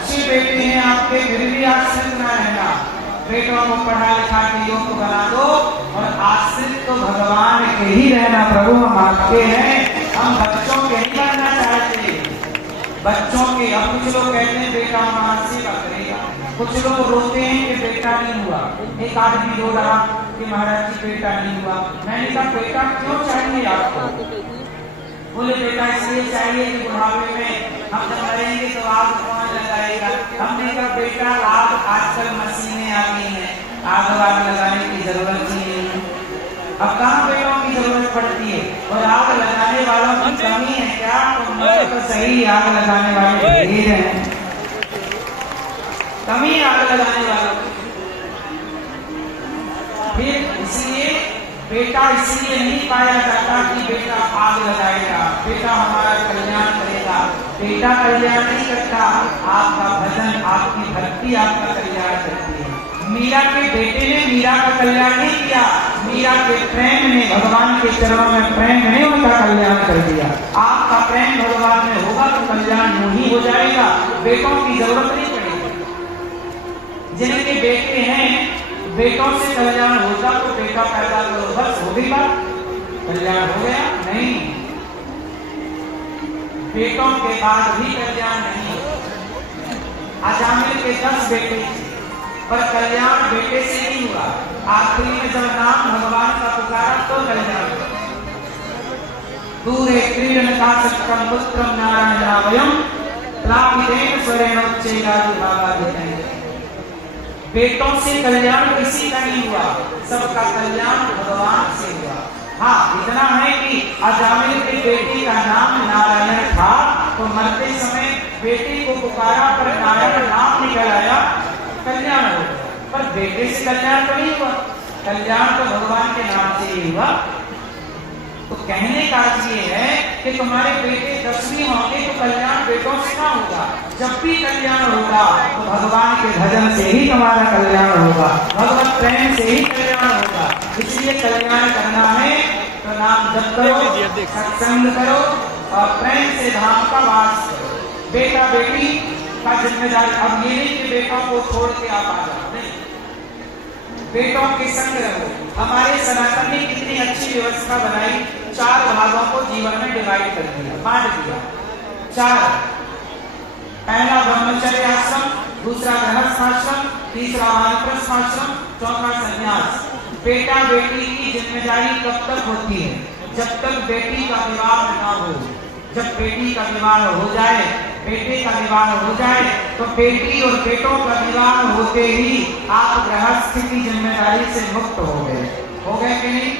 अच्छे बेटे हैं आपके, फिर भी आश्रित न रहना। बेटों को पढ़ा लिखा के योग्य बना दो और आश्रित तो भगवान के ही रहना। प्रभु हम आपके हैं, हम बच्चों के नहीं बनना चाहते। बच्चों के अब कुछ लोग कहते हैं बेटा हमारा सेवा करेगा, कुछ लोग रोते हैं कि बेटा नहीं हुआ। एक आदमी रो रहा कि महाराज जी बेटा नहीं हुआ। मैंने कहा बेटा क्यों चाहिए आपको? बोले बेटा इसलिए चाहिए कि बुढ़ापे में हम जब मरेंगे तो आग कौन लगाएगा। हमने कहा बेटा आग आजकल मशीनें आ गई हैं, आग लगाने की जरूरत ही नहीं। अब कहाँ बेटों की जरूरत पड़ती है? और आग लगाने वालों की कमी है क्या? तो सही आग लगाने वाले ढेर हैं, कमी आग लगाने वालों की। फिर इसलिए बेटा इसलिए नहीं पाया जाता कि बेटा आग लगाएगा, बेटा हमारा कल्याण करेगा। बेटा कल्याण नहीं करता, आपका भजन आपकी भक्ति आपका कल्याण करती है। मीरा के बेटे ने मीरा का कल्याण नहीं किया, मीरा के प्रेम ने भगवान के चरणों में प्रेम ने उनका कल्याण कर दिया। आपका प्रेम भगवान में होगा तो कल्याण यूं ही हो जाएगा, बेटों की जरूरत नहीं पड़ेगी। जिनके बेटे हैं बेटों से कल्याण होता तो बेटा पैदा करो, बस हो गई बात, कल्याण हो गया। नहीं, बेटों के बाद भी कल्याण नहीं। अजामिल के 10 बेटे पर कल्याण बेटे से नहीं हुआ। आखिरी में जब नाम भगवान का पुकारा तो कल्याण हुआ। दूरे क्रीडन का सत्यम पुत्रम नारायण रावयम प्रापितेन स्वरेण उच्चैराजु बाबा देते। बेटों से कल्याण किसी का नहीं हुआ, सबका कल्याण भगवान से हुआ। हाँ, इतना है कि अजामिल के बेटे का नाम नारायण था तो मरते समय बेटे को पुकारा पर नारायण नाम निकल आया, कल्याण हो गया। पर बेटे से कल्याण तो नहीं हुआ, कल्याण तो भगवान के नाम से ही हुआ। तो कहने का अर्थ ये है कि तुम्हारे बेटे 10वीं होंगे तो कल्याण बेटों से ना होगा। जब भी कल्याण होगा तो भगवान के भजन से ही तुम्हारा कल्याण होगा, भगवत प्रेम से ही कल्याण होगा। इसलिए कल्याण करना है तो नाम जप करो, सत्संग करो और प्रेम से धाम का वास करो। बेटा बेटी का जिम्मेदारी अब ये नहीं कि बेटों को छोड़ के आप आ जाओ, नहीं, बेटों के संग रहो। हमारे सनातन ने कितनी अच्छी व्यवस्था बनाई, 4 भागों को जीवन में डिवाइड कर दिया, बांट दिया। 4, पहला ब्रह्मचर्य आश्रम, दूसरा गृहस्थ आश्रम, तीसरा वानप्रस्थ आश्रम, चौथा संन्यास। बेटा बेटी की जिम्मेदारी कब तक होती है? जब तक बेटी का विवाह ना हो। जब बेटी का विवाह हो जाए, बेटे का विवाह हो जाए तो बेटी और बेटों का विवाह होते ही आप गृहस्थ की जिम्मेदारी से मुक्त हो गए कि नहीं?